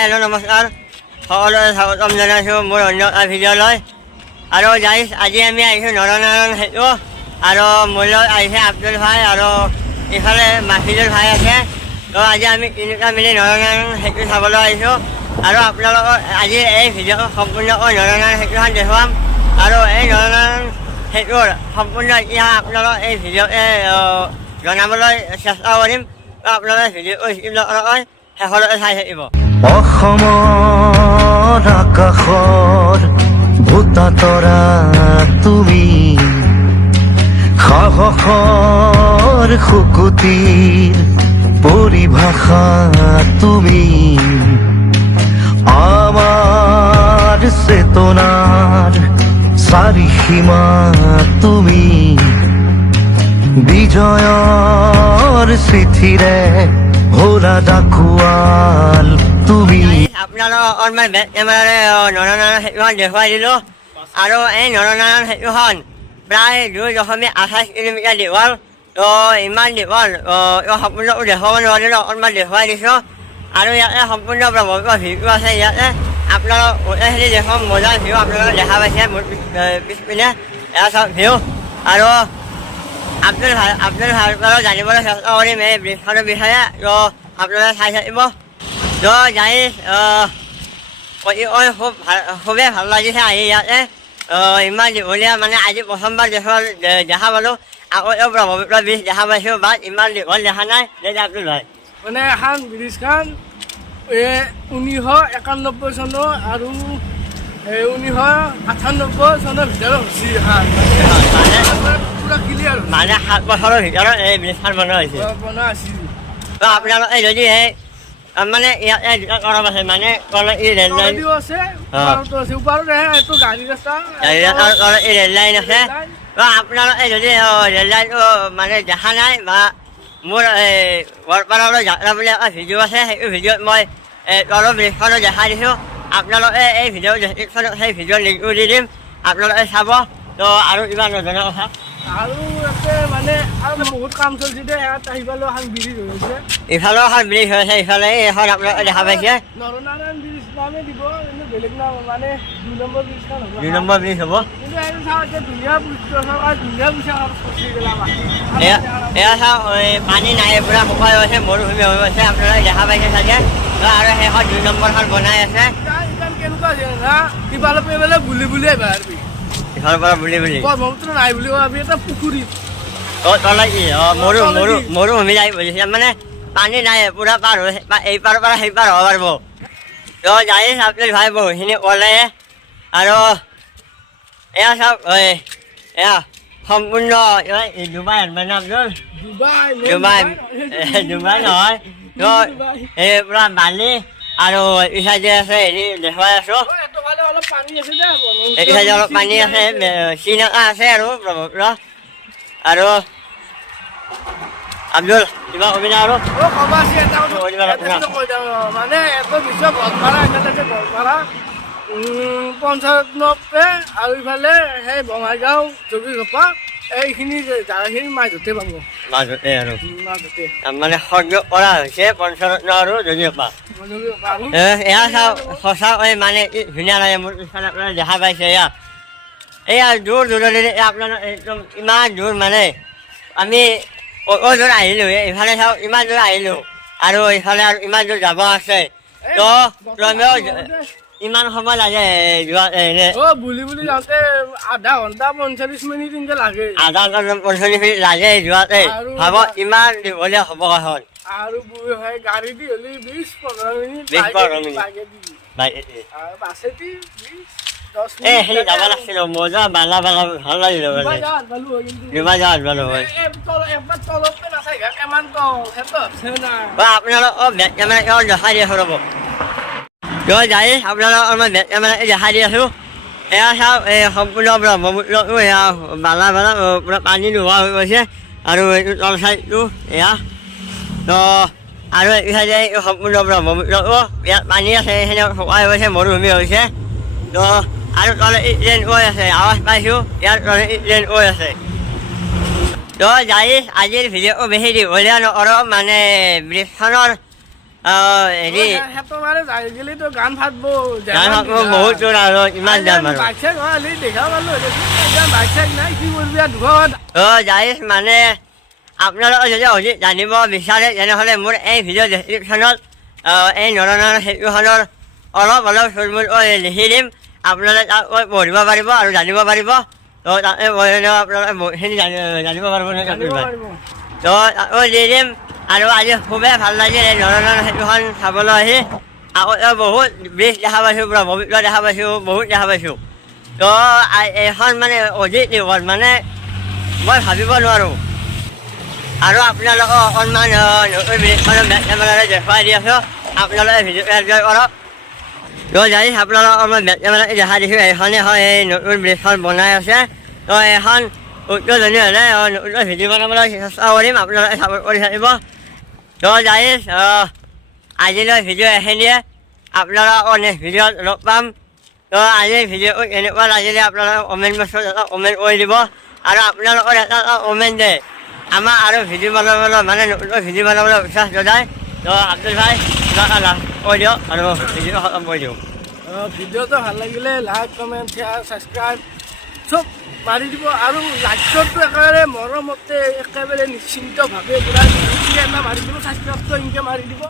Hello' নমস্কাৰ সকলোৰে স্বাগতম জনাইছোঁ মোৰ অন্য এটা ভিডিঅ'লৈ আৰু গাইজ আজি আমি আহিছোঁ নৰনাৰায়ণ সেতু আৰু মোৰ লগত আহিছে আব্দুল ভাই আৰু ইফালে মাফিজুল ভাই আছে তো আজি আমি তিনিটা মিলি নৰনাৰায়ণ সেতু চাবলৈ আহিছোঁ আৰু আপোনালোকৰ আজি এই ভিডিঅ'টো সম্পূৰ্ণকৈ নৰনাৰায়ণ সেতুখন দেখুৱাম আৰু এই নৰনাৰায়ণ সেতুৰ সম্পূৰ্ণ ইতিহাস আপোনালোক এই ভিডিঅ'তে জনাবলৈ চেষ্টা কৰিম তো আপোনালোকে ভিডিঅ'টো স্কিপ নকৰাকৈ শেষলৈকে চাই থাকিব। অসমৰ আকাশৰ ভূতা তৰা তুমি সাহসৰ শুকুতিৰ পৰিভাষা তুমি আমাৰ চেতনাৰ চাৰিসীমা তুমি বিজয়ৰ চিঠিৰে হোলা ডাকুৱাল তুমি। আপোনালোকৰ মই বেক কেমেৰাৰে নৰনাৰায়ণ সেতুখন দেখুৱাই দিলোঁ আৰু এই নৰনাৰায়ণ সেতুখন প্ৰায় 2.28 কিলোমিটাৰ দীঘল তো ইমান দীঘল সম্পূৰ্ণটো দেখুৱাব নোৱাৰিলোঁ অকণমান দেখুৱাই দিছোঁ আৰু ইয়াতে সম্পূৰ্ণ ব্ৰহ্মপুত্ৰ ভিউটো আছে ইয়াতে আপোনালোক গোটেইখিনি দেখুৱাম মজাৰ ভিউ আপোনালোকে দেখা পাইছে মোৰ পিছপিনে এয়া চব ভিউ আৰু আব্দুল ভাইৰ পৰা জানিবলৈ চেষ্টা কৰিম এই ব্ৰিজখনৰ বিষয়ে তো আপোনালোকে চাই থাকিব তো যাই খুবেই ভাল লাগিছে আহি ইয়াতে ইমান দীঘলীয়া মানে আজি প্ৰথমবাৰ দেখা পালোঁ আগতেও ব্ৰহ্মপুত্ৰ ব্ৰিজ দেখা পাইছোঁ বাট ইমান দীঘল দেখা নাই আব্দুল ভাই মানে এখন ব্ৰিজখন 1991 চনৰ আৰু 1998 চনৰ ভিতৰত হৈছে এখন পুৰা ক্লিয়াৰ মানে 7 বছৰৰ ভিতৰত এই ব্ৰিজখন বনোৱা হৈছে বনোৱা আছিল। তো আপোনালোকে যদি মানে ইয়াতে দুটা তৰফ আছে মানে তলত ই ৰেল লাইন আছে ওপৰত এইটো গাড়ী ৰাস্তা তলত ই ৰেল লাইন আছে তো আপোনালোকে যদি ৰেল লাইনটো মানে দেখা নাই বা মোৰ বৰপাৰালৈ যাত্ৰা বুলি এটা ভিডিঅ' আছে সেইটো ভিডিঅ'ত মই তলৰ ব্ৰিজখনো দেখাই দিছোঁ আপোনালোকে এই ভিডিঅ' ডেছক্ৰিপশ্যনত সেই ভিডিঅ'ৰ লিংকটো দি দিম আপোনালোকে চাব তো আৰু কিবা নজনা কথা আৰু আছে মানে আৰু বহুত কাম চলিছে দে ইয়াত আহিবলৈ এখন ব্ৰিজ হৈছে ইফালেও এখন ব্ৰিজ হৈ আছে ইফালে এখন আপোনালোকে দেখা পাইছে নৰনাৰায়ণ ব্ৰিজ নামে দিব কিন্তু বেলেগ নাম মানে 2 নম্বৰ ব্ৰিজখন হ'ব 2 নম্বৰ ব্ৰিজ হ'ব কিন্তু এইটো চাওঁ এতিয়া ধুনীয়া পইচা খৰচি গেলা এয়া চাওঁ পানী নাই পূৰা শুকাই গৈছে মৰুভূমি হৈ গৈছে আপোনালোকে দেখা পাইছে চাগে আৰু শেষত 2 নম্বৰখন বনাই আছে কেনেকুৱা না সিফালে পেলে বুলি আহিবা ইফালৰ পৰা বুলি ব্ৰহ্মপুত্ৰ নাই বুলি ভাবি এটা পুখুৰী তলত মৰুভূমি যাই বুজিছে মানে পানী নাই পূৰা পাৰ হৈ এই পাৰৰ পৰা সেই পাৰ হ'ব পাৰিব তো যাই আব্দুল ভাই বহুখিনি ক'লে আৰু এয়া চাওক এয়া সম্পূৰ্ণ ডুবাই মানে আব্দুল ডুবাই নহয় তো এই পূৰা বালি আৰু ইচাইডে আছে হেৰি দেখুৱাই আছোঁ এইটো চাইডে অলপ পানী আছে চিন এটা আছে আৰু ব্ৰহ্মপুত্ৰ আৰু আব্দুল কিবা কবি না আৰু মানে এটো বিশ্ব গড়পাৰা একেলগে গড়পাৰা পঞ্চায়তনকে আৰু ইফালে সেই বঙাইগাঁও জবিঘপা এইখিনি জাগাখিনি মাজতে পাব মাজতে আৰু মাজতে মানে সংযোগ কৰা হৈছে পঞ্চায়তন আৰু জবিঘপা এয়া চাওক সঁচাকৈ মানে ধুনীয়া লাগে মোৰ পিছফালে আপোনালোকে দেখা পাইছে এয়া দূৰ দূৰণিৰে আপোনালোক একদম ইমান দূৰ মানে আমি দূৰ আহিলোঁ ইফালে চাওক ইমান দূৰ আহিলোঁ আৰু ইফালে আৰু ইমান দূৰ যাব আছে তো ক্ৰমেও ইমান সময় লাগে যোৱা বুলি যাওঁতে আধা ঘণ্টা 45 মিনিট এনেকৈ লাগে আধা ঘণ্টা 45 মিনিট লাগে যোৱাতে ভাব ইমান দীঘলীয়া হ'ব এখন আৰু গাড়ী দি হ'লে 20-15 মিনিট বাছেদি 10 সেইখিনি যাব লাগিছিল মজা বালা বালা ভাল লাগিল দুবাৰ যাৱাত পালোঁ হয় আপোনালোকক বেক কেমেৰা দেখাই দি আছোঁ ৰ'ব তো যাই আপোনালোকৰ মই বেক কেমেৰা দেখাই দি আছোঁ এয়া চাওক এই সম্পূৰ্ণ ব্ৰহ্মপুত্ৰটো এয়া বালা বালা পূৰা পানী নোহোৱা হৈ গৈছে আৰু এইটো তল চাইডটো এয়া তো আৰু এইটো চাইডে সম্পূৰ্ণ ব্ৰহ্মপুত্ৰটো ইয়াত পানী আছে এইখিনি শুকাই গৈছে মৰুভূমি হৈছে তো আৰু তলে ট্ৰেইন গৈ আছে আৱাজ পাইছোঁ ইয়াৰ তলে ট্ৰেইন গৈ আছে তো যাই আজিৰ ভিডিঅ'টো বেছি দীঘলীয়া নকৰোঁ মানে ব্ৰিজখনৰ হেৰি সেইটো মানে যাই গেলিতো গান ফাটব বহুত দূৰ আৰু ইমান যাম আৰু বাইক চাইক হ'লে দেখা পালো এতিয়া বাইক চাইক নাই কি কৰিবি আৰু দুঘৰ যাইছ মানে আপোনালোকে যদি অধিক জানিব বিচাৰে তেনেহ'লে মোৰ এই ভিডিঅ' ডেছক্ৰিপশ্যনত এই নৰনাৰায়ণ সেতুখনৰ অলপ থুলমূল লিখি দিম আপোনালোকে তাত পঢ়িব পাৰিব আৰু জানিব পাৰিব তো তাতে পঢ়িলেও আপোনালোকে বহুতখিনি জানিব পাৰিব তো তাতো দি দিম আৰু আজি খুবেই ভাল লাগিল এই নৰনাৰায়ণ সেতুখন চাবলৈ আহি আগতে বহুত ব্ৰিজ দেখা পাইছোঁ ব্ৰহ্মপুত্ৰ দেখা পাইছোঁ বহুত দেখা পাইছোঁ তো এইখন মানে অধিক দীঘল মানে মই ভাবিব নোৱাৰোঁ আৰু আপোনালোকক অকণমান নতুন ব্ৰিজখনৰ বেক কেমেৰাৰে দেখুৱাই দি আছোঁ আপোনালোকে ভিডিঅ'টো এনজয় কৰক তো যাই আপোনালোকক অকণমান বেক কেমেৰাৰে দেখাই দিছোঁ এইখনে হয় এই নতুন ব্ৰিজখন বনাই আছে তো এইখন উদ্বোধনী হ'লে নতুন ভিডিঅ' বনাবলৈ চেষ্টা কৰিম আপোনালোকে ছাপোৰ্ট কৰি থাকিব তো যাই আজিলৈ ভিডিঅ' এইখিনিয়ে আপোনালোকক নেক্সট ভিডিঅ'ত লগ পাম তো আজিৰ ভিডিঅ'টো কেনেকুৱা লাগিলে আপোনালোকে কমেণ্ট বক্সত এটা কমেণ্ট কৰি দিব আৰু আপোনালোকৰ এটা কমেণ্ট দিয়ে আমাৰ আৰু ভিডিঅ' বনাবলৈ মানে নতুন ভিডিঅ' বনাবলৈ উৎসাহ জনায় তো আব্দুল ভাই কিবা এটা লাভ কৈ দিয়ক আৰু ভিডিঅ' খতম কৰি দিওঁ ভিডিঅ'টো ভাল লাগিলে লাইক কমেণ্ট শ্বেয়াৰ ছাবস্ক্ৰাইব চব মাৰি দিব আৰু লাইকটো একেবাৰে মৰমতে একেবাৰে নিশ্চিন্তভাৱে পুৰা এটা মাৰি দিব ছাবস্ক্ৰাইবটো এনেকৈ মাৰি দিব